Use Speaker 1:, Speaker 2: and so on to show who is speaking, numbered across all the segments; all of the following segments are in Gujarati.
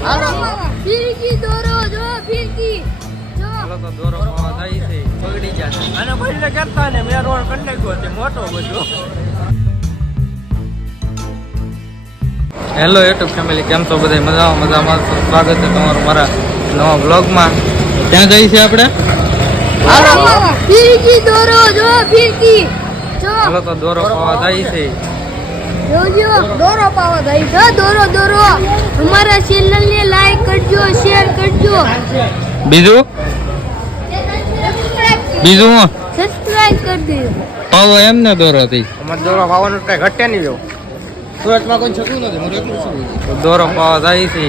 Speaker 1: ફિરકી દોરો જો ફિરકી. જો.
Speaker 2: હાલો તો દોરો થાય છે. બગડી છે.
Speaker 3: અને કોઈને કરતા ને મેં રોડ નાખ્યો છે મોટો બધો.
Speaker 2: હેલો યુટ્યુબ ફેમિલી કેમ છો બધા? મજામાં મજામાં. સ્વાગત છે તમારું મારા નવા બ્લોગમાં ક્યાં જઈએ છીએ આપણે?
Speaker 1: ફિરકી દોરો જો ફિરકી. જો.
Speaker 2: હાલો તો દોરો પાવા જાય છે.
Speaker 1: જોજો દોરો પાવા ગઈ જો દોરો દોરો. અમારા ચેનલ ને લાઈક કરજો શેર કરજો.
Speaker 2: બીજું? બીજું હું?
Speaker 1: સબસ્ક્રાઇબ કરી દેજો
Speaker 2: પાવો એમ ને દોરો થી.
Speaker 3: અમાર દોરો પાવાનો કઈ ઘટે નહીં જો સુરતમાં કોઈ છતું નથી હું એકલું છું.
Speaker 2: દોરો પાવા જાય છે.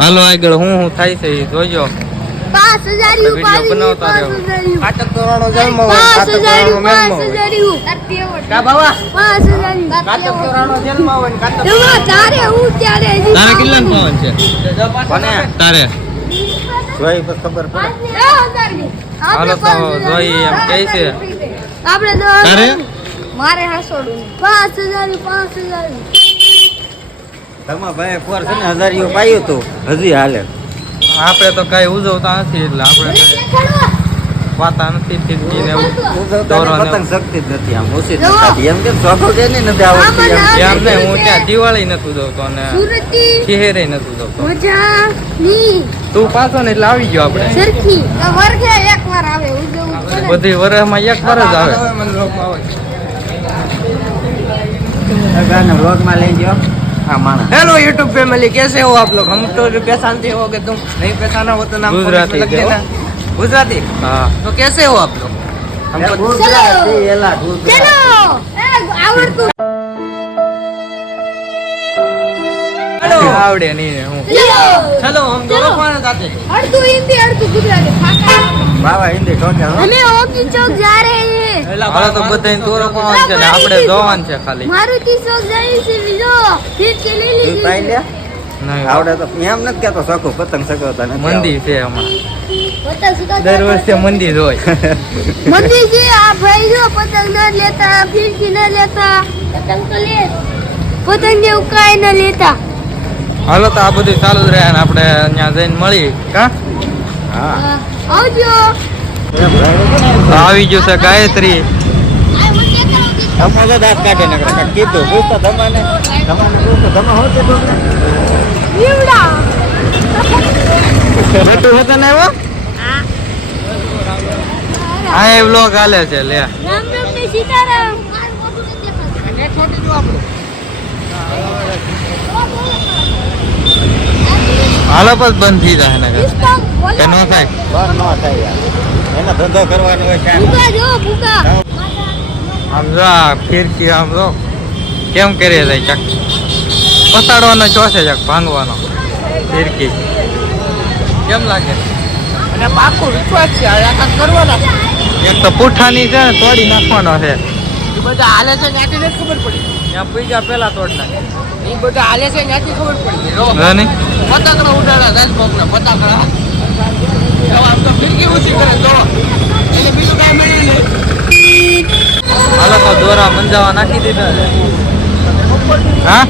Speaker 2: હાલો આગળ હું હું થાય છે જોજો.
Speaker 1: પાંચ હજાર
Speaker 3: કા
Speaker 1: તારે
Speaker 3: જોઈ ખબર પડે.
Speaker 2: હાલો તો જોઈ એમ કહે છે.
Speaker 1: આપણે
Speaker 2: તારે?
Speaker 1: મારે હાસોડું પાંચ હજાર પાંચ હજાર
Speaker 3: તમારા ભાઈ એકવાર છે ને હજારીઓ પાયું હતું હજી હાલે.
Speaker 2: આપણે તો કઈ ઉજવતા નથી એટલે આપણે વાતા નથી ફિરકી ને
Speaker 3: પતંગ શક્તિ જ નથી આમ ઓછી નથી એમ કે સ્વભાવ છે ને નથી આવડતી એમ.
Speaker 2: ને હું ત્યાં દિવાળી નથી ઉજવતો અને ચહેરે નથી ઉજવતો. તું પાછો ને એટલે આવી ગયો આપણે. બધી વર્ષમાં એક વાર જ આવે.
Speaker 3: વ્લોગમાં લઈ ગયો.
Speaker 4: हेलो यूट्यूब फैमिली कैसे हो आप लोग हम तो पहचानते हो कि तुम नहीं पहचाना हो तो नाम
Speaker 2: गुजराती
Speaker 4: comment में लग
Speaker 2: थे
Speaker 4: देना गुजराती
Speaker 2: હા
Speaker 4: तो कैसे हो आप लोग हमको
Speaker 3: ગુજરાતી એલા ગુજરાતી.
Speaker 1: ચલો એ આવડતું
Speaker 2: આવડે નહીં ને હું
Speaker 1: ચલો
Speaker 4: चलो हम दोनों कौन जाते हैं
Speaker 1: અડધું હિન્દી અડધું ગુજરાતી ફાકા
Speaker 3: બાવા હિન્દી ઠોકે
Speaker 1: અમે ઓકી ચોક જા રહે હે.
Speaker 2: હાલો તો બધાય દોરો પાવાનું છે ને? આપણે જોવાનું છે ખાલી.
Speaker 1: મારુતિ ચોક જાય છે બીજો ફિરકી લઈ
Speaker 3: તું પાઈ લે.
Speaker 2: નહીં
Speaker 3: આવડે તો એમ નથી કેતો શકું પતંગ નથી
Speaker 2: મંદિર છે હમણાં દર વર્ષે મંદિર હોય.
Speaker 1: મંદિર છે આ ભાઈ જો પતંગ ન લેતા ફિરકી ન લેતા. પતંગ તો લે. પતંગ ન લેતા.
Speaker 2: હાલો તો આ બધું ચાલુ જ રહે ને આપણે અહીંયા જઈને મળી કા?
Speaker 3: હા.
Speaker 1: આવજો.
Speaker 2: તો આવી ગયું છે ગાયત્રી.
Speaker 3: તો દાંત કાઢે ને કીધું પૂછતો ધમાને ધમાને પૂછતો ધમા હોતે તો
Speaker 1: લીવડા
Speaker 2: બેટું હતા ને એવો? હા. એ બ્લોગ હાલે છે લે.
Speaker 1: રામ રામ ને સીતારામ.
Speaker 2: હાલો પછી બંધ થઈ જાય ને. કે ન થાય?
Speaker 3: બર નો થાય યાર. એનો ધંધો કરવાનો હોય ક્યાં
Speaker 1: ભૂકા જો ભૂકા
Speaker 2: આમ જો ફિરકી આમ જો. કેમ કરી જાય ચક? પતાડવાનો ચોસે ચક ભાંગવાનો. ફિરકી કેમ લાગે?
Speaker 4: અને પાકું વિશ્વાસ છે આ કરવાના. છે.
Speaker 2: એક તો પૂઠાની છે ને તોડી નાખવાનો છે.
Speaker 4: એ બધા હાલે છે ત્યાંથી ને ખબર પડી.
Speaker 2: ત્યાં પૈસા પેલા તોડ નાખે.
Speaker 4: એ બધા હાલે છે ત્યાંથી ખબર પડી? પતાકડા ઉડાડા રાજભોગના પતાકડા.
Speaker 2: હાલો તો દોરા મંજાવા નાખી દીધા હા?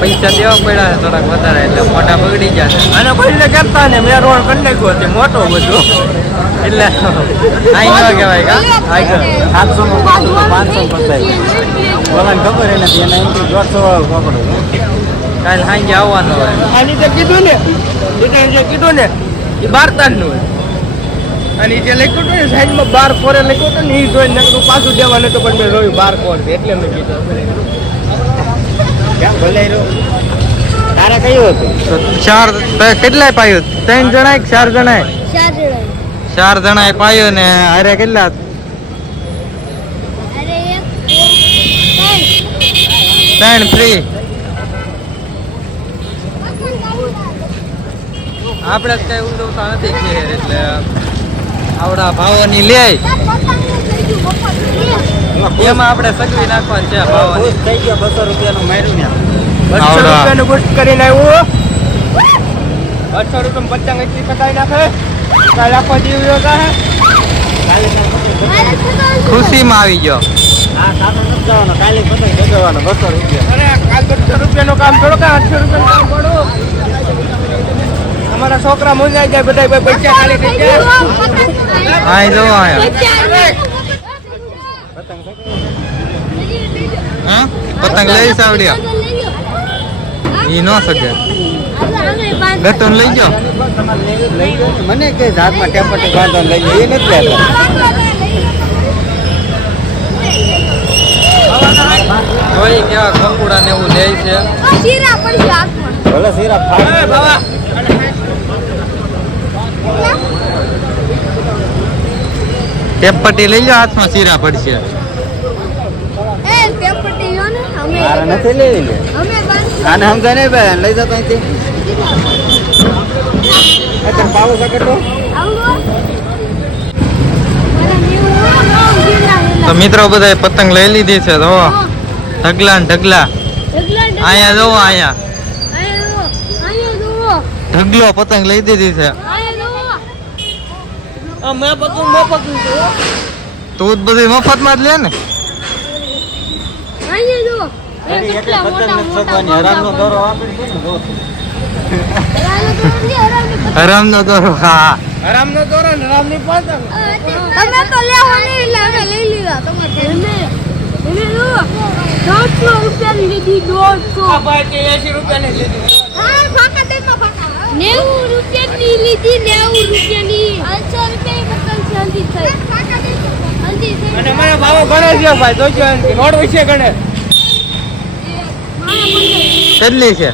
Speaker 2: પૈસા દેવા પડ્યા થોડાક વધારે એટલે મોટા બગડી ગયા છે.
Speaker 4: અને કોઈને કરતા ને મેં રોડ નાખ્યો છે મોટો બધો.
Speaker 2: એટલે આઈ ન કહેવાય કા?
Speaker 3: આઈ સાતસો નો તો પાંચસો પતાવી બોલાને ખબર એ નથી એને એમ દોઢસો વાળું પકડો
Speaker 2: કાલે સાંજે આવવાનું હોય.
Speaker 4: આની જે કીધું ને એને જે કીધું ને એ બાર તારનું હોય. અને જે લખ્યું હતું ને સાઈડમાં બાર ફોરે લખ્યું હતું ને એ જોઈને કીધું પાછું દેવા નતું પણ મેં જોયું બાર ફોર એટલે મેં કીધું.
Speaker 3: કેમ ભલાઈ રહ્યો તારે કયું હતું?
Speaker 2: ચાર કેટલાય પાયું? ત્રણ જણા કે ચાર જણા
Speaker 1: ચાર જણા
Speaker 2: ચાર જણાએ પાયું ને અરે કેટલા
Speaker 1: ત્રણ.
Speaker 2: ફ્રી આપણે જ કઈ નથી ખેર એટલે આવડા ભાવોની લે એમાં આપણે સગવી નાખવાની છે
Speaker 3: ભાવો થઈ ગયો બસો રૂપિયાનું માર્યું ને
Speaker 4: બસો રૂપિયાનું ગુસ્ટ કરીને આવ્યો બસો રૂપિયા પચાસ એટલી કટાઈ નાખે. કાલે આખો જીવ
Speaker 3: કાલે કાલે
Speaker 2: ખુશીમાં આવી ગયો.
Speaker 3: કામ નથી જવાનો કાલે બસો રૂપિયા.
Speaker 4: અરે કાલ બસો રૂપિયાનું કામ થોડો કે આઠસો રૂપિયાનું કામ કરો. અમારા છોકરા મુંજાઈ જાય બધા પૈસા ખાલી થઈ જાય.
Speaker 2: આ જો
Speaker 3: પતંગ
Speaker 2: હા? પતંગ લઈ સાવડિયા ઈ નો સગે ગતન લઈ જાઓ
Speaker 3: મને કે હાથમાં ટેપટી બાંધો લઈ જાય એ નથી લેતા.
Speaker 2: જોઈ કેવા કંકુડા ને એવું લે છે.
Speaker 1: શીરા પડશે હાથમાં.
Speaker 3: ભલે સિરા ફાડે.
Speaker 4: બાબા
Speaker 2: ટેપપટ્ટી લઈ લો હાથમાં શીરા પડશે.
Speaker 1: એ ને
Speaker 3: નથી લેવી લે. આને સમજાય નહીં લઈ જતો અહીંથી. પાવો સકટો
Speaker 2: તો મિત્રો બધા પતંગ લઈ લીધી છે તો ઢગલા ને ઢગલા. અહીંયા જોવો અહીંયા. ઢગલો પતંગ લઈ દીધી છે.
Speaker 4: મેં પકડું મેં પકડું
Speaker 2: તું જ બધી મફતમાં જ લે ને.
Speaker 1: અહીંયા
Speaker 3: ને
Speaker 1: દોરો
Speaker 2: હા
Speaker 4: હરામ નો દોરો ને હરામની પતંગ.
Speaker 1: તમે તો લેવા નહીં એટલે અમે લઈ લીધા. તમે. દોઢસો લીધી દોઢસો.
Speaker 4: ભાઈ કે એસી રૂપિયા ની લીધી.
Speaker 1: હા ફાકા દે ફાકા. નેવું રૂપિયાની લીધી નેવું રૂપિયાની. પાંચસો રૂપિયા પતંગ શાંતિ થઈ
Speaker 4: અને મને ભાવો ગણે છે ભાઈ તો છે નોટ વિશે ગણે.
Speaker 2: કેટલી છે?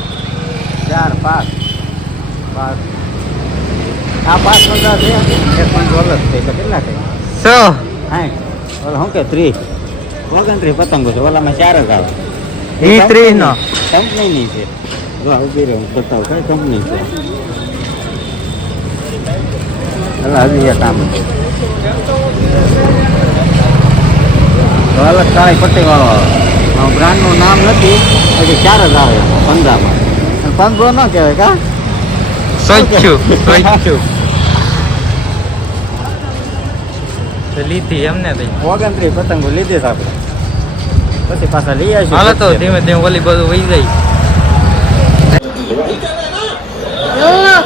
Speaker 3: ચાર પાંચ. પાંચ. આ પાંચ પંદર છે. એક પાંચ અલગ છે કેટલા થાય
Speaker 2: સો.
Speaker 3: સાઠ ઓલા શું કે ત્રીસ? ઓગણત્રીસ પતંગો છે. ઓલામાં ચાર જ આવે.
Speaker 2: એ ત્રીસ નો.
Speaker 3: કંપનીની છે. જો ઊભી રહે હું બતાવું કઈ કંપની છે. નામ નથી પછી ચાર જ આવે પંદરમાં પંદરો ન કહેવાય કા
Speaker 2: લીધી
Speaker 3: પતંગો લીધી આપણે પછી પાછા લઈ
Speaker 2: તો ધીમે ધીમે ઓલી બધું વહી જાય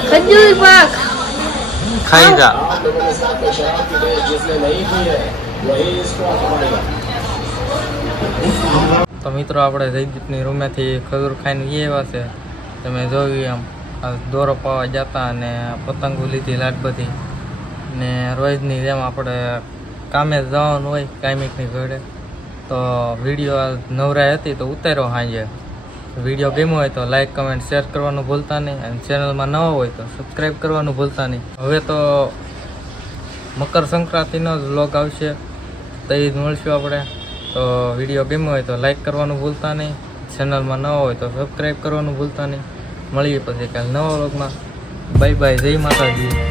Speaker 1: ખજૂર પાક
Speaker 2: જા તો મિત્રો, આપણે જયદીપની રૂમેથી ખજૂર ખાઈને એ એવા છે. તમે જોયું એમ દોરો પાવા જતા અને પતંગો લીધી લાટ બધી. ને રોજની જેમ આપણે કામે જવાનું હોય, કાયમિકની ઘરે તો વીડિયો નવરાઈ હતી તો ઉતાર્યો સાંજે વીડિયો ગમ્યો હોય તો લાઈક કમેન્ટ શેર કરવાનું ભૂલતા નહીં અને ચેનલમાં નવા હોય તો સબસ્ક્રાઈબ કરવાનું ભૂલતા નહીં. હવે તો મકર સંક્રાંતિનો જ વ્લોગ આવશે. તો એ જ મળશું આપણે. તો વીડિયો ગમ્યો હોય તો લાઈક કરવાનું ભૂલતા નહીં. ચેનલમાં નવા હોય તો સબસ્ક્રાઈબ કરવાનું ભૂલતા નહીં. મળીએ પછી કાલે નવા વ્લોગમાં બાય બાય જય માતાજી.